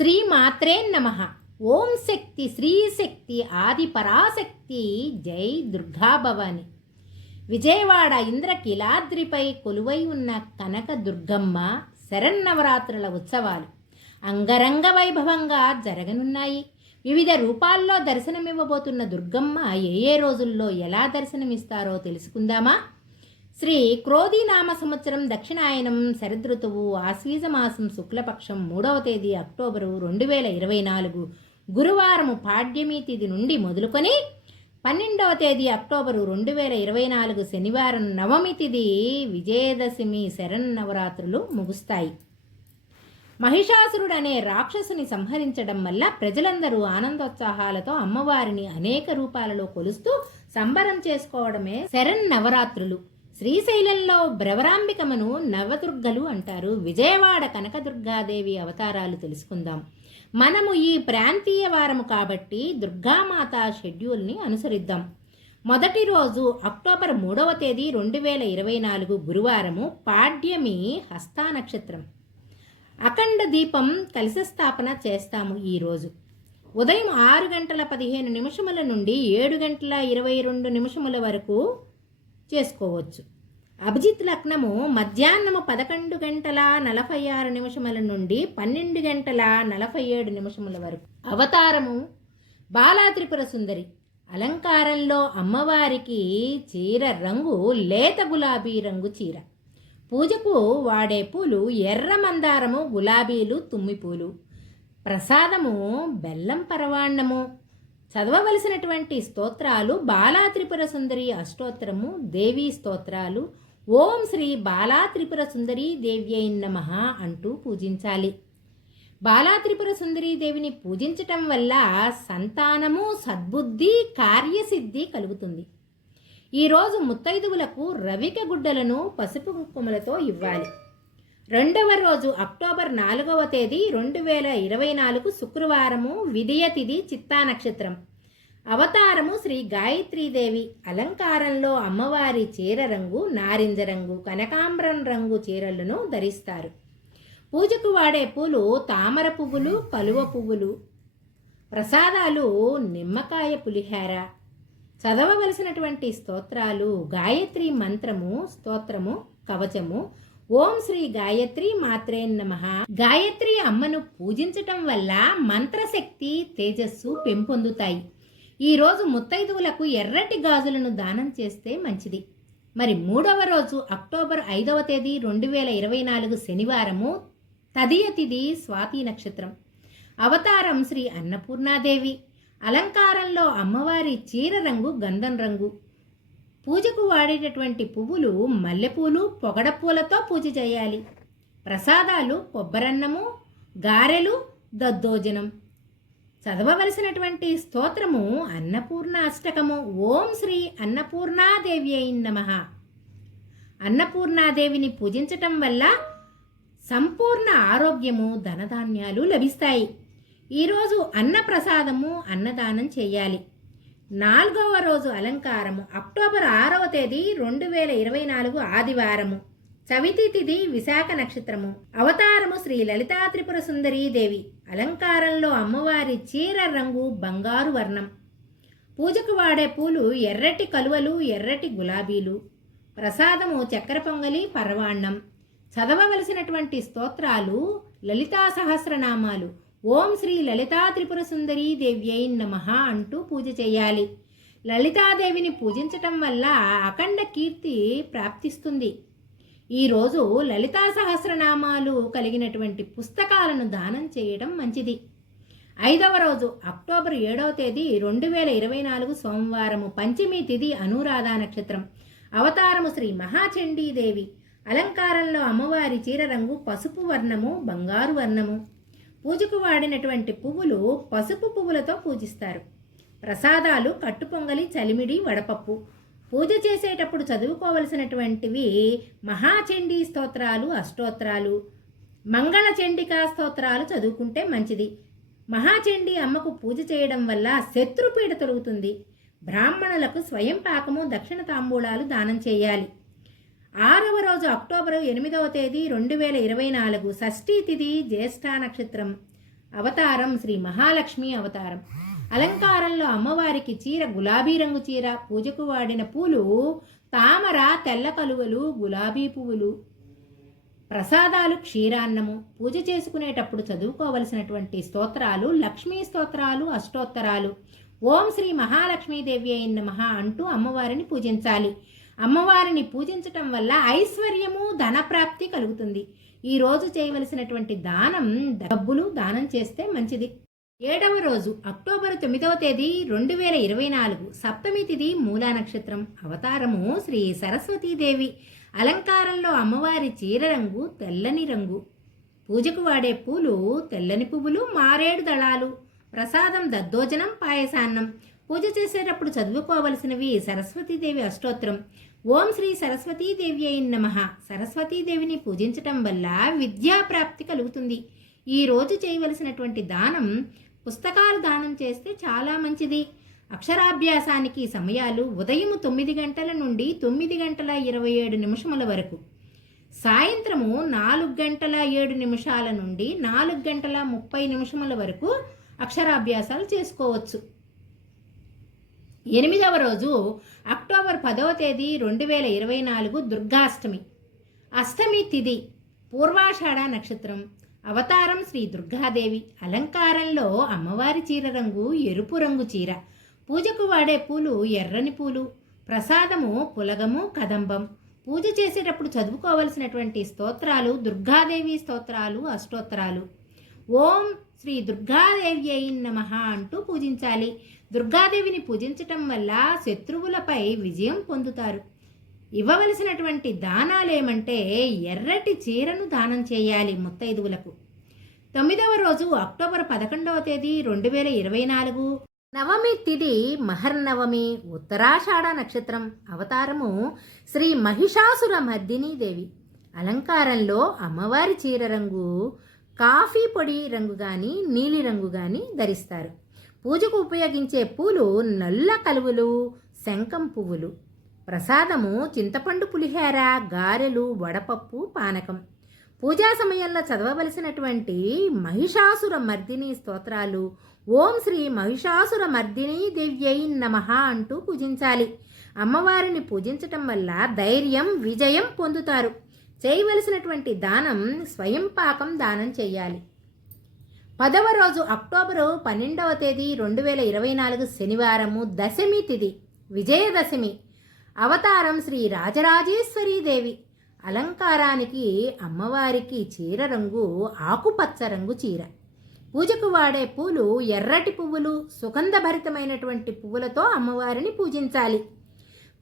శ్రీ మాత్రే నమ. ఓం శక్తి శ్రీశక్తి ఆది పరాశక్తి. జై దుర్గా భవాని. విజయవాడ ఇంద్రకిలాద్రిపై కొలువై ఉన్న కనక దుర్గమ్మ శరన్నవరాత్రుల ఉత్సవాలు అంగరంగ వైభవంగా జరగనున్నాయి. వివిధ రూపాల్లో దర్శనమివ్వబోతున్న దుర్గమ్మ ఏ ఏ రోజుల్లో ఎలా దర్శనమిస్తారో తెలుసుకుందామా? శ్రీ క్రోధీనామ సంవత్సరం దక్షిణాయనం శరదృతువు ఆశ్వీజమాసం శుక్లపక్షం మూడవ తేదీ అక్టోబరు రెండు వేల ఇరవై నాలుగు. గురువారము పాడ్యమి తిథి నుండి మొదలుకొని పన్నెండవ తేదీ అక్టోబరు రెండు వేల ఇరవై నాలుగు శనివారం నవమి తిథి విజయదశమి శరన్నవరాత్రులు ముగుస్తాయి. మహిషాసురుడు అనే రాక్షసుని సంహరించడం వల్ల ప్రజలందరూ ఆనందోత్సాహాలతో అమ్మవారిని అనేక రూపాలలో కొలుస్తూ సంబరం చేసుకోవడమే శరన్నవరాత్రులు శ్రీశైలంలో భ్రవరాంబికమను నవదుర్గలు అంటారు. విజయవాడ కనకదుర్గాదేవి అవతారాలు తెలుసుకుందాం. మనము ఈ ప్రాంతీయ వారము కాబట్టి దుర్గామాత షెడ్యూల్ని అనుసరిద్దాం. మొదటి రోజు అక్టోబర్ మూడవ తేదీ రెండు వేల ఇరవై నాలుగు గురువారము పాడ్యమి హస్తా నక్షత్రం. అఖండ దీపం కలిసి స్థాపన చేస్తాము ఈరోజు ఉదయం ఆరు గంటల పదిహేను నిమిషముల నుండి ఏడు గంటల ఇరవై రెండు నిమిషముల వరకు చేసుకోవచ్చు. అభిజిత్ లగ్నము మధ్యాహ్నము పదకొండు గంటల నలభై ఆరు నిమిషముల నుండి పన్నెండు గంటల నలభై ఏడు నిమిషముల వరకు. అవతారము బాలాత్రిపుర సుందరి. అలంకారంలో అమ్మవారికి చీర రంగు లేత గులాబీ రంగు చీర. పూజకు వాడే పూలు ఎర్ర మందారము గులాబీలు తుమ్మి పూలు. ప్రసాదము బెల్లం పరవాణము చదవవలసినటువంటి స్తోత్రాలు బాలా త్రిపుర సుందరి అష్టోత్తరము దేవీ స్తోత్రాలు. ఓం శ్రీ బాలా త్రిపుర సుందరి దేవ్యై నమ అంటూ పూజించాలి. బాలా త్రిపుర సుందరీ దేవిని పూజించటం వల్ల సంతానము సద్బుద్ధి కార్యసిద్ధి కలుగుతుంది. ఈరోజు ముత్తైదువులకు రవిక గుడ్డలను పసుపు కుంకుమలతో ఇవ్వాలి. రెండవ రోజు అక్టోబర్ నాలుగవ తేదీ రెండు వేల ఇరవై నాలుగు శుక్రవారము విధియ తిథి చిత్తా నక్షత్రం. అవతారము శ్రీ గాయత్రీదేవి. అలంకారంలో అమ్మవారి చీర రంగు నారింజ రంగు కనకాంబరం రంగు చీరలను ధరిస్తారు. పూజకు వాడే పూలు తామర పువ్వులు కలువ పువ్వులు. ప్రసాదాలు నిమ్మకాయ పులిహార. చదవవలసినటువంటి స్తోత్రాలు గాయత్రి మంత్రము స్తోత్రము కవచము. ఓం శ్రీ గాయత్రి మాత్రే నమ. గాయత్రి అమ్మను పూజించటం వల్ల మంత్రశక్తి తేజస్సు పెంపొందుతాయి. ఈరోజు ముత్తైదువులకు ఎర్రటి గాజులను దానం చేస్తే మంచిది. మరి మూడవ రోజు అక్టోబర్ ఐదవ తేదీ రెండు వేల ఇరవై నాలుగు శనివారము తదియ తిథి స్వాతి నక్షత్రం. అవతారం శ్రీ అన్నపూర్ణాదేవి. అలంకారంలో అమ్మవారి చీర రంగు గంధం రంగు. పూజకు వాడేటటువంటి పువ్వులు మల్లెపూలు పొగడపూలతో పూజ చేయాలి. ప్రసాదాలు కొబ్బరన్నము గారెలు దద్దోజనం. చదవవలసినటువంటి స్తోత్రము అన్నపూర్ణ అష్టకము. ఓం శ్రీ అన్నపూర్ణాదేవి అయిన నమ. అన్నపూర్ణాదేవిని పూజించటం వల్ల సంపూర్ణ ఆరోగ్యము ధనధాన్యాలు లభిస్తాయి. ఈరోజు అన్నప్రసాదము అన్నదానం చేయాలి. నాలుగవ రోజు అలంకారము అక్టోబర్ ఆరవ తేదీ రెండు వేల ఇరవై నాలుగు ఆదివారము. చవితి తిథి విశాఖ నక్షత్రము. అవతారము శ్రీ లలితా త్రిపుర సుందరీ దేవి. అలంకారంలో అమ్మవారి చీర రంగు బంగారు వర్ణం. పూజకు వాడే పూలు ఎర్రటి కలువలు ఎర్రటి గులాబీలు. ప్రసాదము చక్కెర పొంగలి పరవాణ్ణం చదవవలసినటువంటి స్తోత్రాలు లలితా సహస్రనామాలు. ఓం శ్రీ లలితా త్రిపుర సుందరీ దేవ్యై నమ అంటూ పూజ చేయాలి. లలితాదేవిని పూజించటం వల్ల అఖండ కీర్తి ప్రాప్తిస్తుంది. ఈరోజు లలితా సహస్రనామాలు కలిగినటువంటి పుస్తకాలను దానం చేయడం మంచిది. ఐదవ రోజు అక్టోబర్ ఏడవ తేదీ రెండు వేల ఇరవై నాలుగు సోమవారము పంచమి తిథి అనురాధ నక్షత్రం. అవతారము శ్రీ మహాచండీదేవి. అలంకారంలో అమ్మవారి చీర రంగు పసుపు వర్ణము బంగారు వర్ణము. పూజకు వాడినటువంటి పువ్వులు పసుపు పువ్వులతో పూజిస్తారు. ప్రసాదాలు కట్టుపొంగలి చలిమిడి వడపప్పు. పూజ చేసేటప్పుడు చదువుకోవలసినటువంటివి మహాచండీ స్తోత్రాలు అష్టోత్రాలు. మంగళ చండికా స్తోత్రాలు చదువుకుంటే మంచిది. మహాచండీ అమ్మకు పూజ చేయడం వల్ల శత్రుపీడ తొలుగుతుంది. బ్రాహ్మణులకు స్వయం పాకము దక్షిణ తాంబూలాలు దానం చేయాలి. ఆరవ రోజు అక్టోబర్ ఎనిమిదవ తేదీ రెండు వేల ఇరవై నాలుగు షష్ఠీ తిథి జ్యేష్ఠ నక్షత్రం. అవతారం శ్రీ మహాలక్ష్మి అవతారం. అలంకారంలో అమ్మవారికి చీర గులాబీ రంగు చీర పూజకు వాడిన పూలు తామర తెల్ల కలువలు గులాబీ పువ్వులు ప్రసాదాలు క్షీరాన్నము. పూజ చేసుకునేటప్పుడు చదువుకోవలసినటువంటి స్తోత్రాలు లక్ష్మీ స్తోత్రాలు అష్టోత్తరాలు. ఓం శ్రీ మహాలక్ష్మీదేవి అయిన మహా అంటూ అమ్మవారిని పూజించాలి. అమ్మవారిని పూజించటం వల్ల ఐశ్వర్యము ధనప్రాప్తి కలుగుతుంది. ఈ రోజు చేయవలసినటువంటి దానం డబ్బులు దానం చేస్తే మంచిది. ఏడవ రోజు అక్టోబర్ తొమ్మిదవ తేదీ రెండు వేల ఇరవై నాలుగు సప్తమి తిథి మూలా నక్షత్రం అవతారము శ్రీ సరస్వతీదేవి. అలంకారంలో అమ్మవారి చీర రంగు తెల్లని రంగు. పూజకు వాడే పూలు తెల్లని పువ్వులు మారేడు దళాలు. ప్రసాదం దద్దోజనం పాయసాన్నం. పూజ చేసేటప్పుడు చదువుకోవలసినవి సరస్వతీదేవి అష్టోత్తరం. ఓం శ్రీ సరస్వతీదేవి అయిన నమ. సరస్వతీదేవిని పూజించటం వల్ల విద్యాప్రాప్తి కలుగుతుంది. ఈ రోజు చేయవలసినటువంటి దానం పుస్తకాలు దానం చేస్తే చాలా మంచిది. అక్షరాభ్యాసానికి సమయాలు ఉదయం తొమ్మిది గంటల నుండి తొమ్మిది గంటల ఇరవై ఏడు నిమిషముల వరకు. సాయంత్రము నాలుగు గంటల ఏడు నిమిషాల నుండి నాలుగు గంటల ముప్పై నిమిషముల వరకు అక్షరాభ్యాసాలు చేసుకోవచ్చు. ఎనిమిదవ రోజు అక్టోబర్ పదవ తేదీ రెండు వేల ఇరవై నాలుగు దుర్గాష్టమి. అష్టమి తిథి పూర్వాషాఢ నక్షత్రం. అవతారం శ్రీ దుర్గాదేవి. అలంకారంలో అమ్మవారి చీర రంగు ఎరుపు రంగు చీర. పూజకు వాడే పూలు ఎర్రని పూలు. ప్రసాదము పులగము కదంబం. పూజ చేసేటప్పుడు చదువుకోవలసినటువంటి స్తోత్రాలు దుర్గాదేవి స్తోత్రాలు అష్టోత్తరాలు. ఓం శ్రీ దుర్గాదేవి అయిన నమ అంటూ పూజించాలి. దుర్గాదేవిని పూజించటం వల్ల శత్రువులపై విజయం పొందుతారు. ఇవ్వవలసినటువంటి దానాలేమంటే ఎర్రటి చీరను దానం చేయాలి ముత్తైదువులకు. తొమ్మిదవ రోజు అక్టోబర్ పదకొండవ తేదీ రెండు వేల ఇరవై నాలుగు. నవమి తిది మహర్నవమి ఉత్తరాషాఢ నక్షత్రం అవతారము శ్రీ మహిషాసుర మర్దినీ దేవి. అలంకారంలో అమ్మవారి చీర రంగు కాఫీ పొడి రంగు కానీ నీలిరంగు కానీ ధరిస్తారు. పూజకు ఉపయోగించే పూలు నల్ల కలువులు శంఖం పువ్వులు. ప్రసాదము చింతపండు పులిహేర గారెలు వడపప్పు పానకం. పూజా సమయంలో చదవవలసినటువంటి మహిషాసుర మర్దిని స్తోత్రాలు. ఓం శ్రీ మహిషాసుర మర్దిని దివ్యై నమ అంటూ పూజించాలి. అమ్మవారిని పూజించటం వల్ల ధైర్యం విజయం పొందుతారు. చేయవలసినటువంటి దానం స్వయం పాకం దానం చేయాలి. పదవ రోజు అక్టోబరు పన్నెండవ తేదీ రెండు వేల ఇరవై నాలుగు శనివారము దశమి తిది. విజయదశమి. అవతారం శ్రీ రాజరాజేశ్వరీ దేవి. అలంకారానికి అమ్మవారికి చీర రంగు ఆకుపచ్చ రంగు చీర. పూజకు వాడే పూలు ఎర్రటి పువ్వులు సుగంధభరితమైనటువంటి పువ్వులతో అమ్మవారిని పూజించాలి.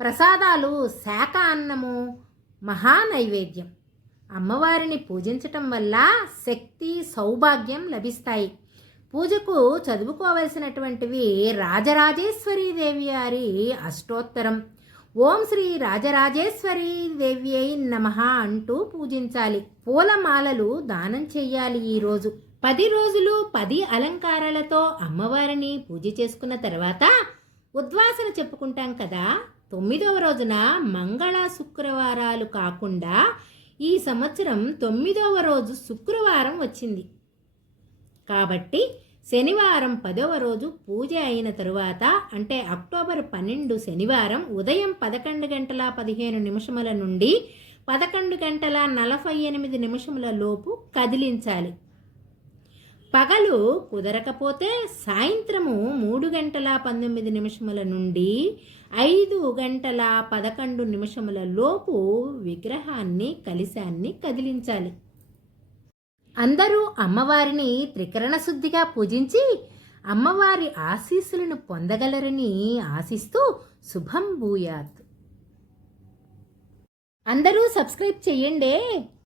ప్రసాదాలు శాఖ అన్నము మహానైవేద్యం అమ్మవారిని పూజించటం వల్ల శక్తి సౌభాగ్యం లభిస్తాయి. పూజకు చదువుకోవలసినటువంటివి రాజరాజేశ్వరీదేవి వారి అష్టోత్తరం. ఓం శ్రీ రాజరాజేశ్వరి దేవ్యై నమ అంటూ పూజించాలి. పూలమాలలు దానం చెయ్యాలి ఈరోజు పది రోజులు పది అలంకారాలతో అమ్మవారిని పూజ చేసుకున్న తర్వాత ఉద్వాసన చెప్పుకుంటాం కదా. తొమ్మిదవ రోజున మంగళ శుక్రవారాలు కాకుండా ఈ సంవత్సరం తొమ్మిదవ రోజు శుక్రవారం వచ్చింది. కాబట్టి శనివారం పదవ రోజు పూజ అయిన తరువాత అంటే అక్టోబర్ పన్నెండు శనివారం ఉదయం పదకొండు గంటల పదిహేను నిమిషముల నుండి పదకొండు గంటల నలభై ఎనిమిది నిమిషముల లోపు కదిలించాలి. పగలు కుదరకపోతే సాయంత్రము మూడు గంటల పంతొమ్మిది నిమిషముల నుండి ఐదు గంటల పదకొండు నిమిషముల లోపు విగ్రహాన్ని కలిశాన్ని కదిలించాలి. అందరూ అమ్మవారిని త్రికరణ శుద్ధిగా పూజించి అమ్మవారి ఆశీస్సులను పొందగలరని ఆశిస్తూ శుభం భూయాత్. అందరూ సబ్స్క్రైబ్ చెయ్యండి.